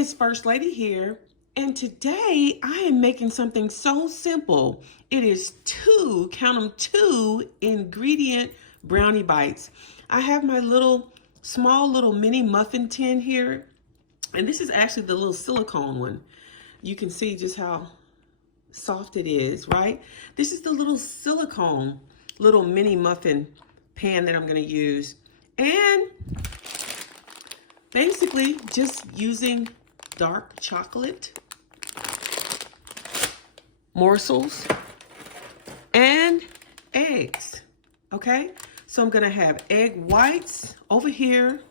It's First Lady here, and today I am making something so simple. It is count them, two ingredient brownie bites. I have my small little mini muffin tin here, and this is actually the little silicone one. You can see just how soft it is, right? This is the little silicone little mini muffin pan that I'm gonna use. And basically just using dark chocolate morsels and eggs, okay? So I'm gonna have egg whites over here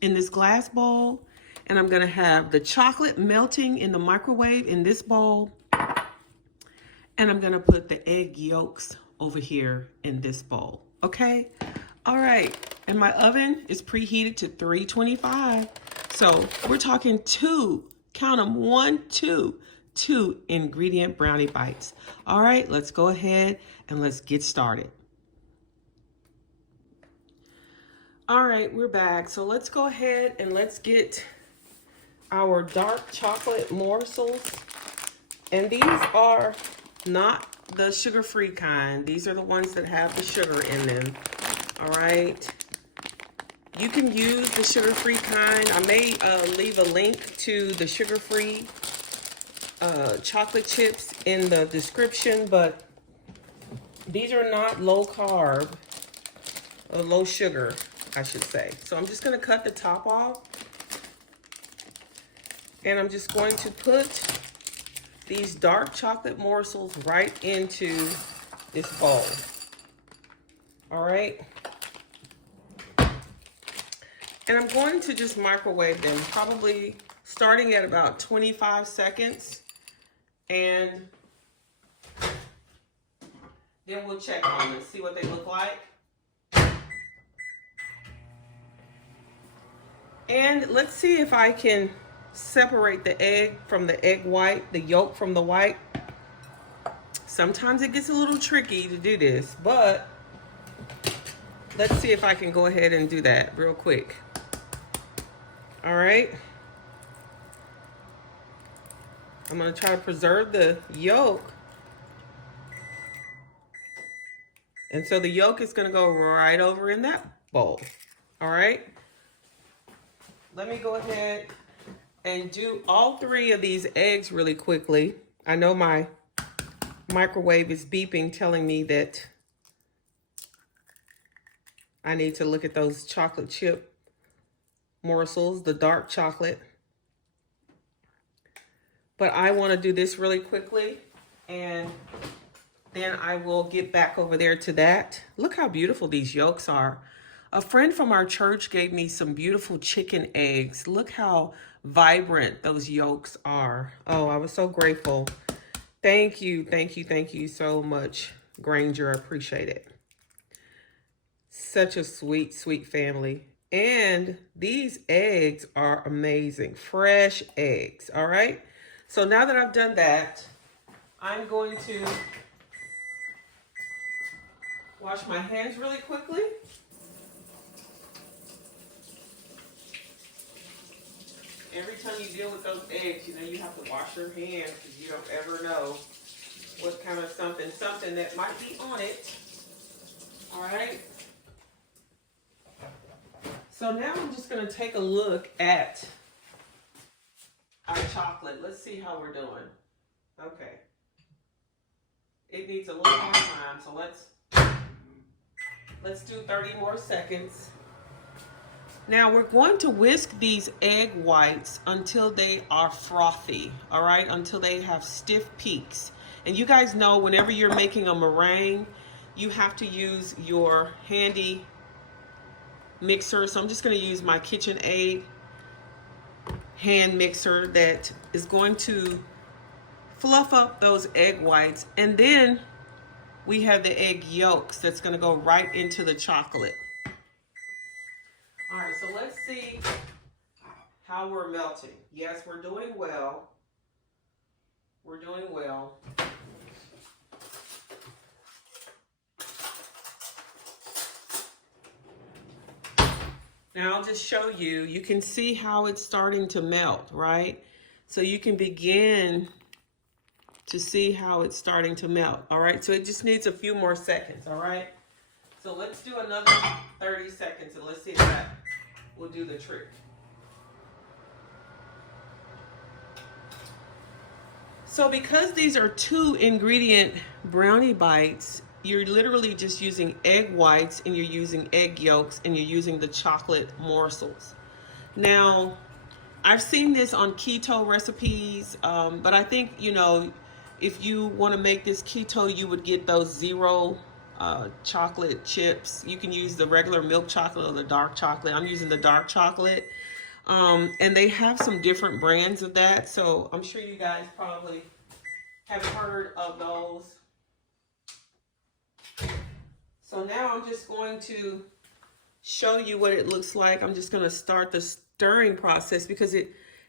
in this glass bowl, and I'm gonna have the chocolate melting in the microwave in this bowl, and I'm gonna put the egg yolks over here in this bowl, okay? All right, and my oven is preheated to 325. So we're talking count them, two ingredient brownie bites. All right, let's go ahead and let's get started. All right, we're back. So let's go ahead and let's get our dark chocolate morsels. And these are not the sugar-free kind. These are the ones that have the sugar in them. All right. You can use the sugar-free kind. I may leave a link to the sugar-free chocolate chips in the description, but these are not low carb, or low sugar, I should say. So I'm just gonna cut the top off, and I'm just going to put these dark chocolate morsels right into this bowl. All right. And I'm going to just microwave them, probably starting at about 25 seconds. And then we'll check on them, see what they look like. And let's see if I can separate the egg from the egg white, the yolk from the white. Sometimes it gets a little tricky to do this, but let's see if I can go ahead and do that real quick. All right. I'm going to try to preserve the yolk. And so the yolk is going to go right over in that bowl. All right. Let me go ahead and do all three of these eggs really quickly. I know my microwave is beeping, telling me that I need to look at those chocolate chip morsels, the dark chocolate. But I want to do this really quickly, and then I will get back over there to that. Look how beautiful these yolks are. A friend from our church gave me some beautiful chicken eggs. Look how vibrant those yolks are. Oh, I was so grateful. Thank you so much, Granger. I appreciate it. Such a sweet, sweet family. And these eggs are amazing. Fresh eggs, all right? So now that I've done that, I'm going to wash my hands really quickly. Every time you deal with those eggs, you know, you have to wash your hands because you don't ever know what kind of something that might be on it. All right? So now I'm just going to take a look at our chocolate. Let's see how we're doing. Okay. It needs a little more time, so let's do 30 more seconds. Now we're going to whisk these egg whites until they are frothy, all right? Until they have stiff peaks. And you guys know whenever you're making a meringue, you have to use your handy mixer. So I'm just going to use my KitchenAid hand mixer that is going to fluff up those egg whites, and then we have the egg yolks that's going to go right into the chocolate. All right, so let's see how we're melting. Yes, we're doing well. We're doing well. Now I'll just show you. You can see how it's starting to melt, right? So you can begin to see how it's starting to melt. All right, so it just needs a few more seconds. All right, so let's do another 30 seconds and let's see if that will do the trick. So because these are 2-ingredient brownie bites, you're literally just using egg whites and you're using egg yolks and you're using the chocolate morsels. Now, I've seen this on keto recipes, but I think, you know, if you want to make this keto, you would get those zero chocolate chips. You can use the regular milk chocolate or the dark chocolate. I'm using the dark chocolate. And they have some different brands of that. So I'm sure you guys probably have heard of those. So now I'm just going to show you what it looks like. I'm just going to start the stirring process because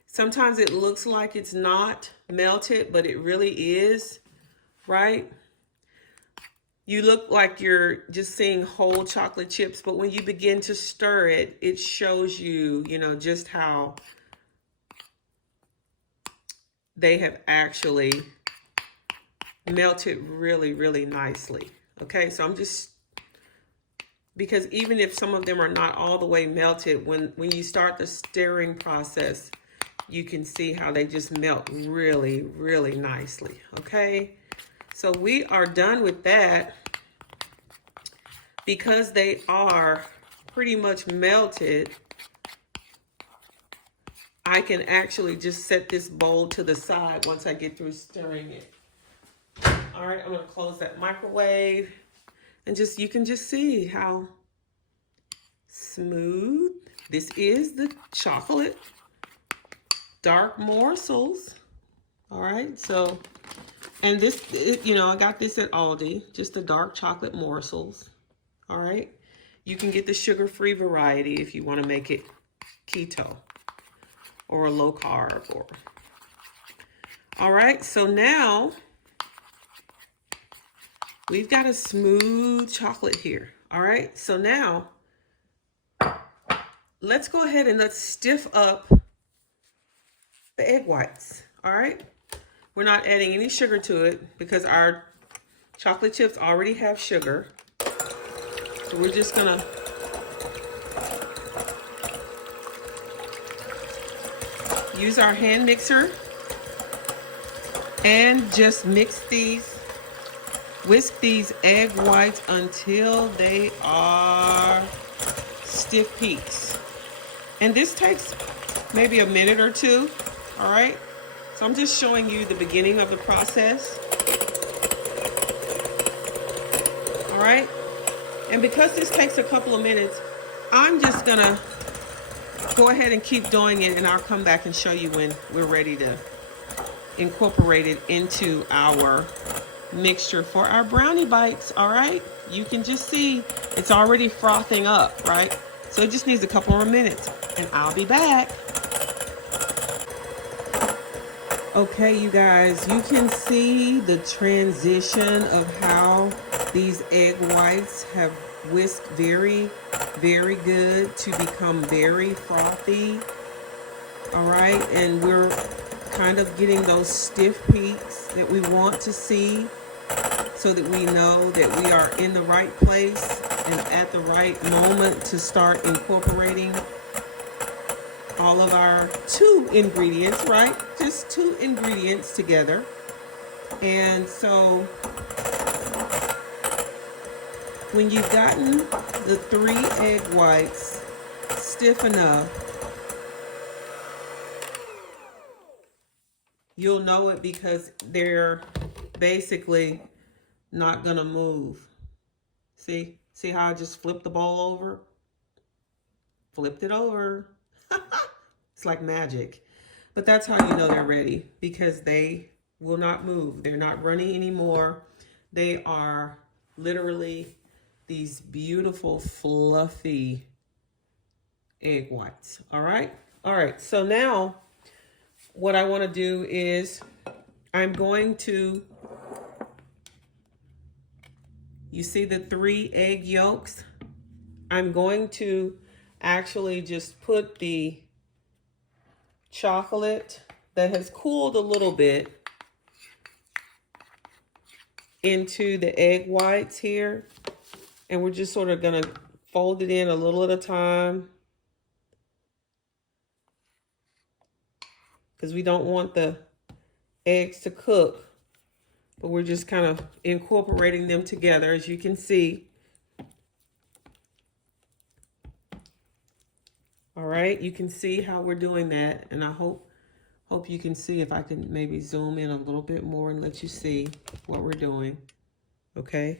sometimes it looks like it's not melted, but it really is, right? You look like you're just seeing whole chocolate chips, but when you begin to stir it, it shows you, you know, just how they have actually melted really, really nicely. Okay, so I'm just, because even if some of them are not all the way melted, when you start the stirring process, you can see how they just melt really, really nicely. Okay, so we are done with that. Because they are pretty much melted, I can actually just set this bowl to the side once I get through stirring it. All right, I'm gonna close that microwave and you can just see how smooth. This is the chocolate dark morsels. All right, so, and this, you know, I got this at Aldi, just the dark chocolate morsels. All right, you can get the sugar-free variety if you want to make it keto or a low carb. All right, so now we've got a smooth chocolate here. All right, so now let's go ahead and let's stiff up the egg whites. All right, we're not adding any sugar to it because our chocolate chips already have sugar. So we're just gonna use our hand mixer and just whisk these egg whites until they are stiff peaks. And this takes maybe a minute or two, all right? So I'm just showing you the beginning of the process, all right? And because this takes a couple of minutes, I'm just gonna go ahead and keep doing it, and I'll come back and show you when we're ready to incorporate it into our mixture for our brownie bites. All right, you can just see it's already frothing up, right? So it just needs a couple more minutes, and I'll be back. Okay, you guys, you can see the transition of how these egg whites have whisked very, very good to become very frothy. All right, and we're kind of getting those stiff peaks that we want to see so that we know that we are in the right place and at the right moment to start incorporating all of our 2 ingredients, right? Just 2 ingredients together. And so when you've gotten the 3 egg whites stiff enough, you'll know it because they're basically not gonna move. See how I just flipped the bowl over? Flipped it over. It's like magic. But that's how you know they're ready, because they will not move. They're not running anymore. They are literally these beautiful, fluffy egg whites. All right. All right. So now what I want to do is I'm going to, you see the 3 egg yolks? I'm going to actually just put the chocolate that has cooled a little bit into the egg whites here. And we're just sort of going to fold it in a little at a time, because we don't want the eggs to cook, but we're just kind of incorporating them together, as you can see. All right, you can see how we're doing that, and I hope you can see. If I can maybe zoom in a little bit more and let you see what we're doing. Okay.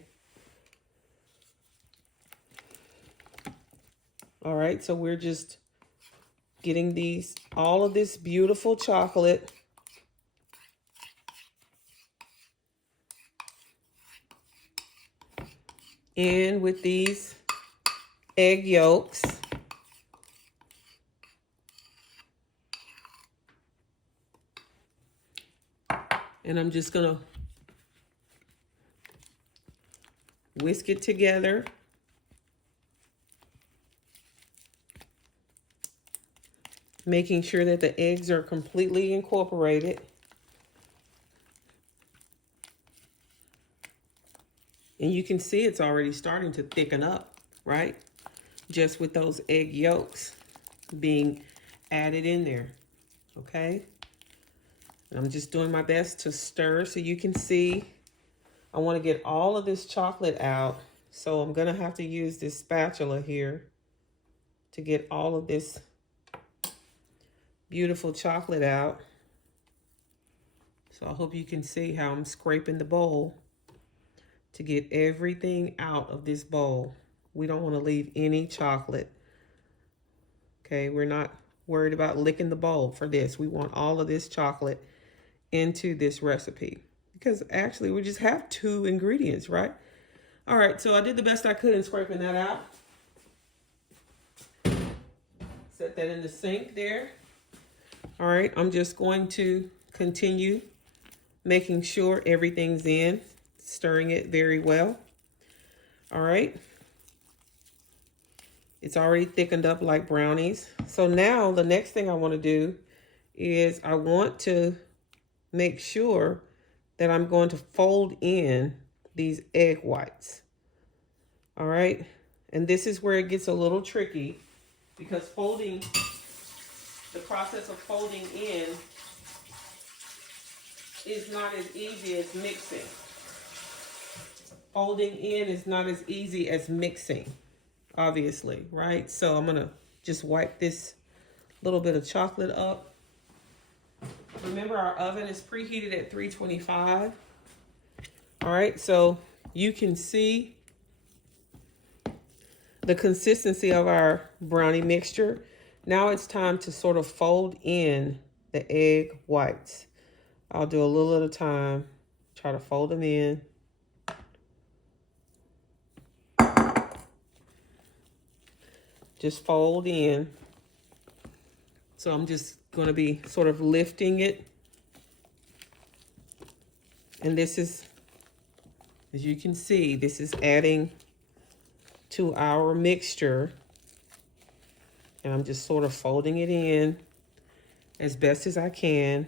All right, so we're just getting all of this beautiful chocolate in with these egg yolks. And I'm just gonna whisk it together. Making sure that the eggs are completely incorporated. And you can see it's already starting to thicken up, right? Just with those egg yolks being added in there, okay? And I'm just doing my best to stir so you can see. I want to get all of this chocolate out, so I'm gonna have to use this spatula here to get all of this beautiful chocolate out. So I hope you can see how I'm scraping the bowl to get everything out of this bowl. We don't want to leave any chocolate. Okay, we're not worried about licking the bowl for this. We want all of this chocolate into this recipe, because actually we just have 2 ingredients, right? All right, so I did the best I could in scraping that out. Set that in the sink there. All right, I'm just going to continue making sure everything's in, stirring it very well. All right. It's already thickened up like brownies. So now the next thing I want to do is I want to make sure that I'm going to fold in these egg whites. All right. And this is where it gets a little tricky, because the process of folding in is not as easy as mixing. Folding in is not as easy as mixing, obviously, right? So I'm gonna just wipe this little bit of chocolate up. Remember, our oven is preheated at 325. All right, so you can see the consistency of our brownie mixture. Now it's time to sort of fold in the egg whites. I'll do a little at a time, try to fold them in. Just fold in. So I'm just going to be sort of lifting it. And this is, as you can see, this is adding to our mixture. And I'm just sort of folding it in as best as I can.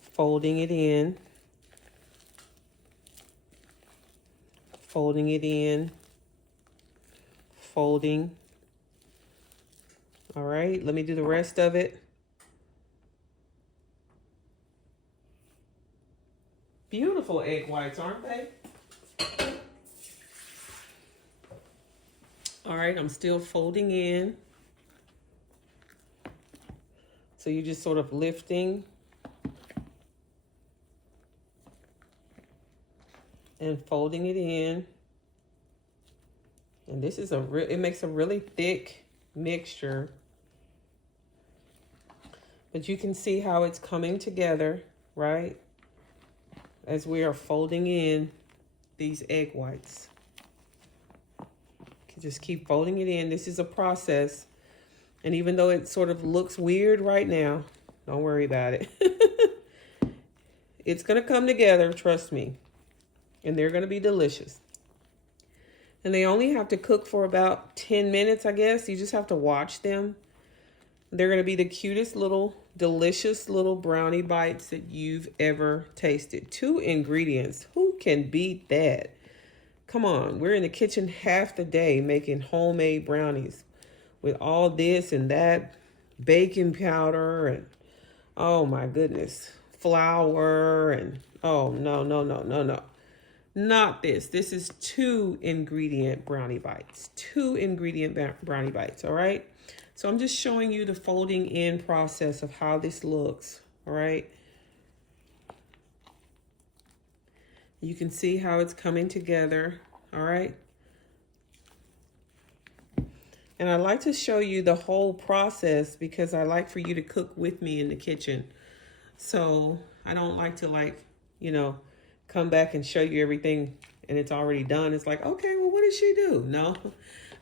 Folding it in. Folding it in. Folding. All right, let me do the rest of it. Beautiful egg whites, aren't they? All right, I'm still folding in. So you're just sort of lifting and folding it in. And this is it makes a really thick mixture. But you can see how it's coming together, right? As we are folding in these egg whites. Just keep folding it in. This is a process. And even though it sort of looks weird right now, don't worry about it. It's going to come together, trust me. And they're going to be delicious. And they only have to cook for about 10 minutes, I guess. You just have to watch them. They're going to be the cutest little, delicious little brownie bites that you've ever tasted. 2 ingredients. Who can beat that? Come on, we're in the kitchen half the day making homemade brownies with all this and that, baking powder and, oh my goodness, flour and, oh no, no, no, no, no. Not this. This is 2 ingredient brownie bites. 2 ingredient brownie bites, all right? So I'm just showing you the folding in process of how this looks, all right? You can see how it's coming together, all right? And I like to show you the whole process because I like for you to cook with me in the kitchen. So I don't like to come back and show you everything and it's already done. It's like, okay, well, what did she do? No,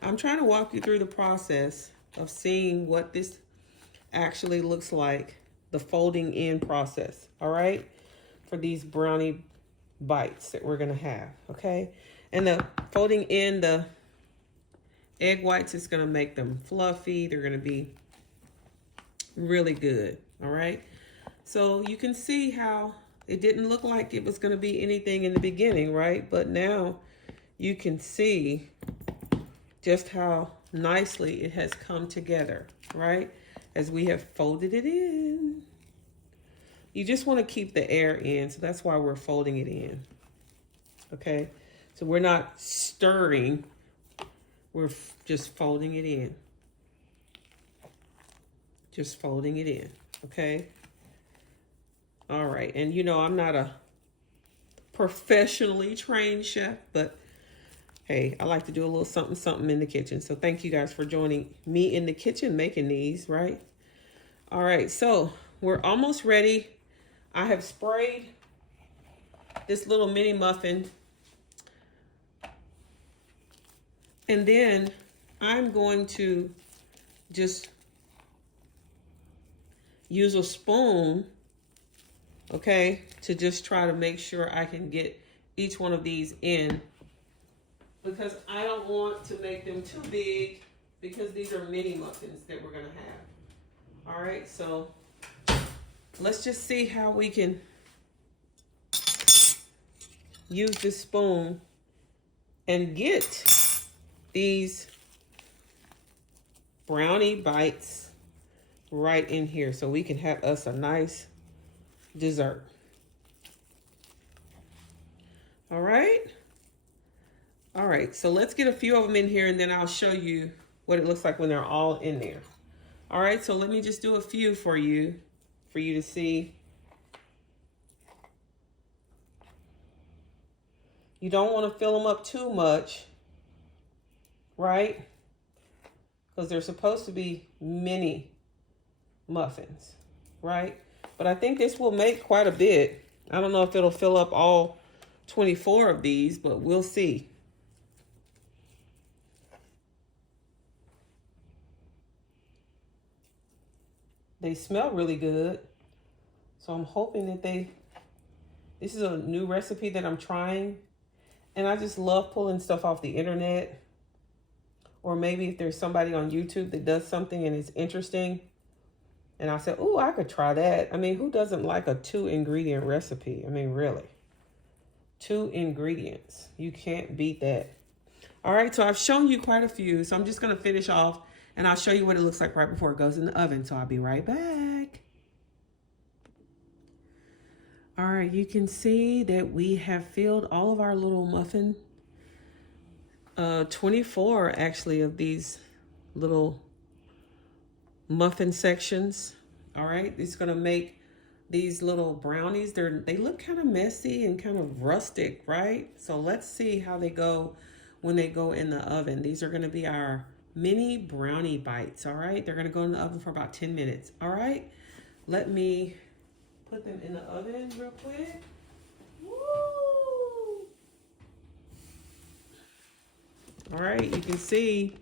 I'm trying to walk you through the process of seeing what this actually looks like, the folding in process, all right? For these brownie bites that we're gonna have, okay? And the folding in the egg whites is gonna make them fluffy. They're gonna be really good, all right? So you can see how it didn't look like it was gonna be anything in the beginning, right? But now you can see just how nicely it has come together, right? As we have folded it in. You just want to keep the air in, so that's why we're folding it in, okay? So we're not stirring, we're just folding it in. Just folding it in, okay? All right, and you know, I'm not a professionally trained chef, but hey, I like to do a little something, something in the kitchen. So thank you guys for joining me in the kitchen making these, right? All right, so we're almost ready. I have sprayed this little mini muffin. And then I'm going to just use a spoon, okay, to just try to make sure I can get each one of these in, because I don't want to make them too big because these are mini muffins that we're gonna have. All right, so let's just see how we can use this spoon and get these brownie bites right in here so we can have us a nice dessert. All right. All right, so let's get a few of them in here and then I'll show you what it looks like when they're all in there. All right, so let me just do a few for you to see. You don't want to fill them up too much, right? Because they're supposed to be mini muffins, right? But I think this will make quite a bit. I don't know if it'll fill up all 24 of these, but we'll see. They smell really good. So I'm hoping that this is a new recipe that I'm trying. And I just love pulling stuff off the internet. Or maybe if there's somebody on YouTube that does something and it's interesting. And I said, oh, I could try that. I mean, who doesn't like a 2-ingredient recipe? I mean, really. 2 ingredients. You can't beat that. All right, so I've shown you quite a few. So I'm just going to finish off and I'll show you what it looks like right before it goes in the oven. So I'll be right back. All right, you can see that we have filled all of our little muffin, 24 actually of these little muffin sections. All right, it's gonna make these little brownies. They look kind of messy and kind of rustic, right? So let's see how they go when they go in the oven. These are gonna be our mini brownie bites, all right? They're gonna go in the oven for about 10 minutes, all right? Let me put them in the oven real quick. Woo! All right, you can see,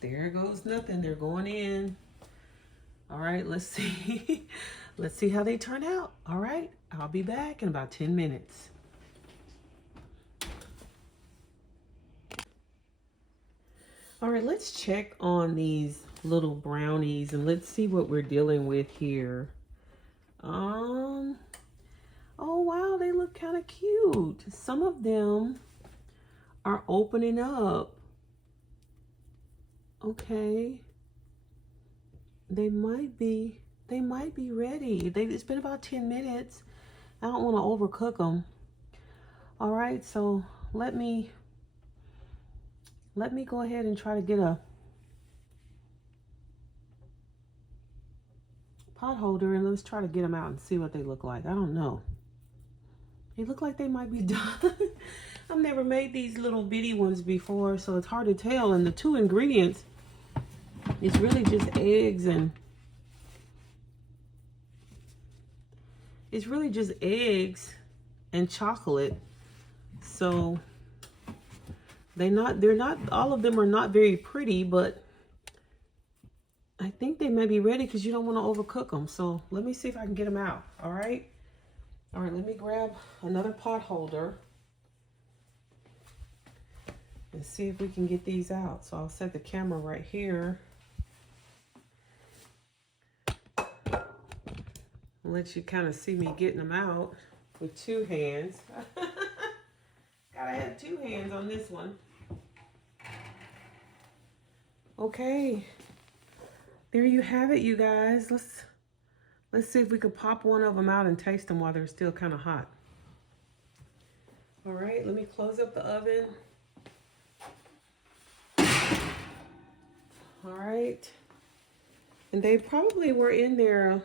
there goes nothing. They're going in. All right, let's see. Let's see how they turn out. All right, I'll be back in about 10 minutes. All right, let's check on these little brownies, and let's see what we're dealing with here. Oh wow, they look kind of cute. Some of them are opening up. Okay. They might be ready. It's been about 10 minutes. I don't want to overcook them. All right, so let me go ahead and try to get a pot holder, and let's try to get them out and see what they look like. I don't know. They look like they might be done. I've never made these little bitty ones before, so it's hard to tell. And the two ingredients, it's really just eggs and chocolate. So they're not all of them are not very pretty, but I think they may be ready because you don't want to overcook them. So let me see if I can get them out. All right, let me grab another pot holder and see if we can get these out. So I'll set the camera right here. I'll let you kind of see me getting them out with two hands. Gotta have two hands on this one. Okay, there you have it, you guys. Let's see if we could pop one of them out and taste them while they're still kind of hot. All right, let me close up the oven. All right, and they probably were in there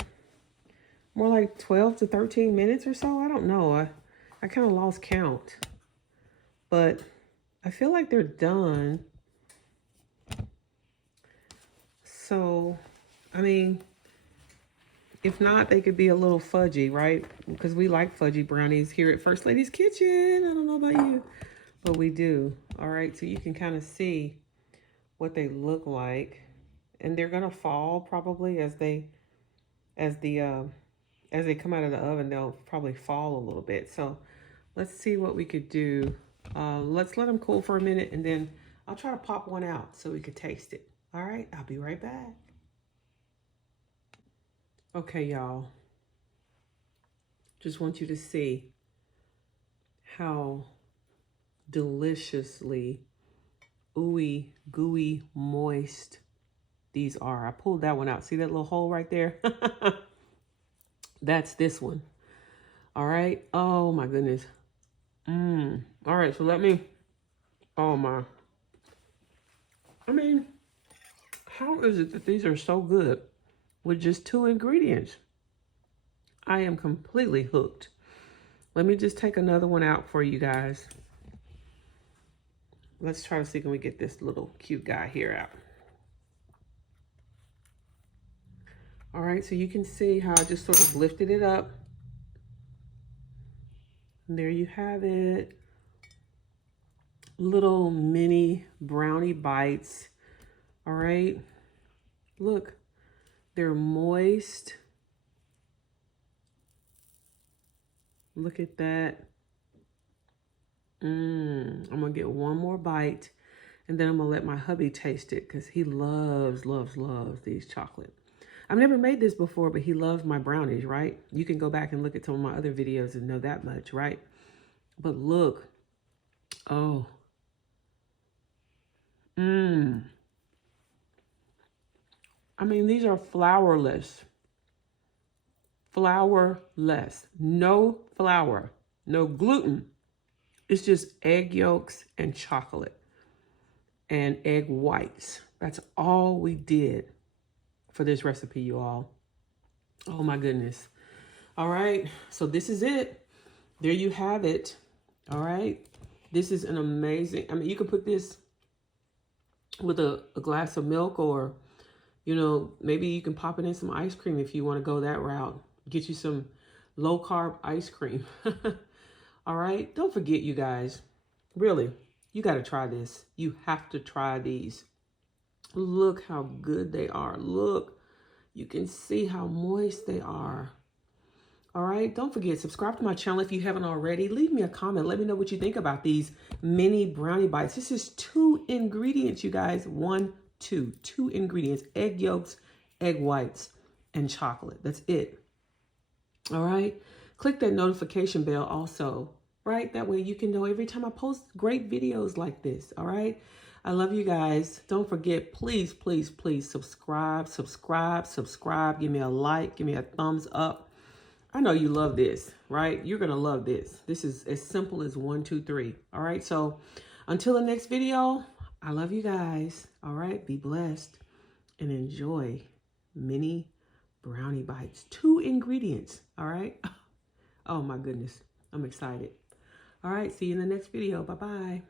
more like 12 to 13 minutes or so. I don't know. I kind of lost count, but I feel like they're done. So, I mean, if not, they could be a little fudgy, right? Because we like fudgy brownies here at First Lady's Kitchen. I don't know about you, but we do. All right, so you can kind of see what they look like, and they're gonna fall probably as they come out of the oven. They'll probably fall a little bit. So let's see what we could do. Let's let them cool for a minute, and then I'll try to pop one out so we could taste it. All right, I'll be right back. Okay, y'all. Just want you to see how deliciously ooey, gooey, moist these are. I pulled that one out. See that little hole right there? That's this one. All right. Oh my goodness. All right, so let me, oh my. I mean, how is it that these are so good with just two ingredients? I am completely hooked. Let me just take another one out for you guys. Let's try to see, can we get this little cute guy here out. All right, so you can see how I just sort of lifted it up. And there you have it. Little mini brownie bites. All right, look, they're moist. Look at that. I'm gonna get one more bite, and then I'm gonna let my hubby taste it because he loves these chocolate. I've never made this before, but he loves my brownies, right? You can go back and look at some of my other videos and know that much, right? But look, oh. I mean, these are flourless. Flourless. No flour, no gluten. It's just egg yolks and chocolate and egg whites. That's all we did for this recipe, you all. Oh my goodness. All right, so this is it. There you have it. All right, this is an amazing, I mean, you could put this with a glass of milk, or, you know, maybe you can pop it in some ice cream if you want to go that route. Get you some low carb ice cream. All right, don't forget, you guys, really, you got to try this. You have to try these. Look how good they are. Look, you can see how moist they are. All right, don't forget, subscribe to my channel if you haven't already. Leave me a comment. Let me know what you think about these mini brownie bites. This is 2 ingredients, you guys. 1, two ingredients: egg yolks, egg whites, and chocolate. That's it. All right. Click that notification bell also, right? That way you can know every time I post great videos like this. All right. I love you guys. Don't forget, please, please, please subscribe. Give me a like, give me a thumbs up. I know you love this, right? You're going to love this. This is as simple as 1, 2, 3. All right. So until the next video, I love you guys. All right. Be blessed and enjoy mini brownie bites. 2 ingredients. All right. Oh my goodness. I'm excited. All right. See you in the next video. Bye-bye.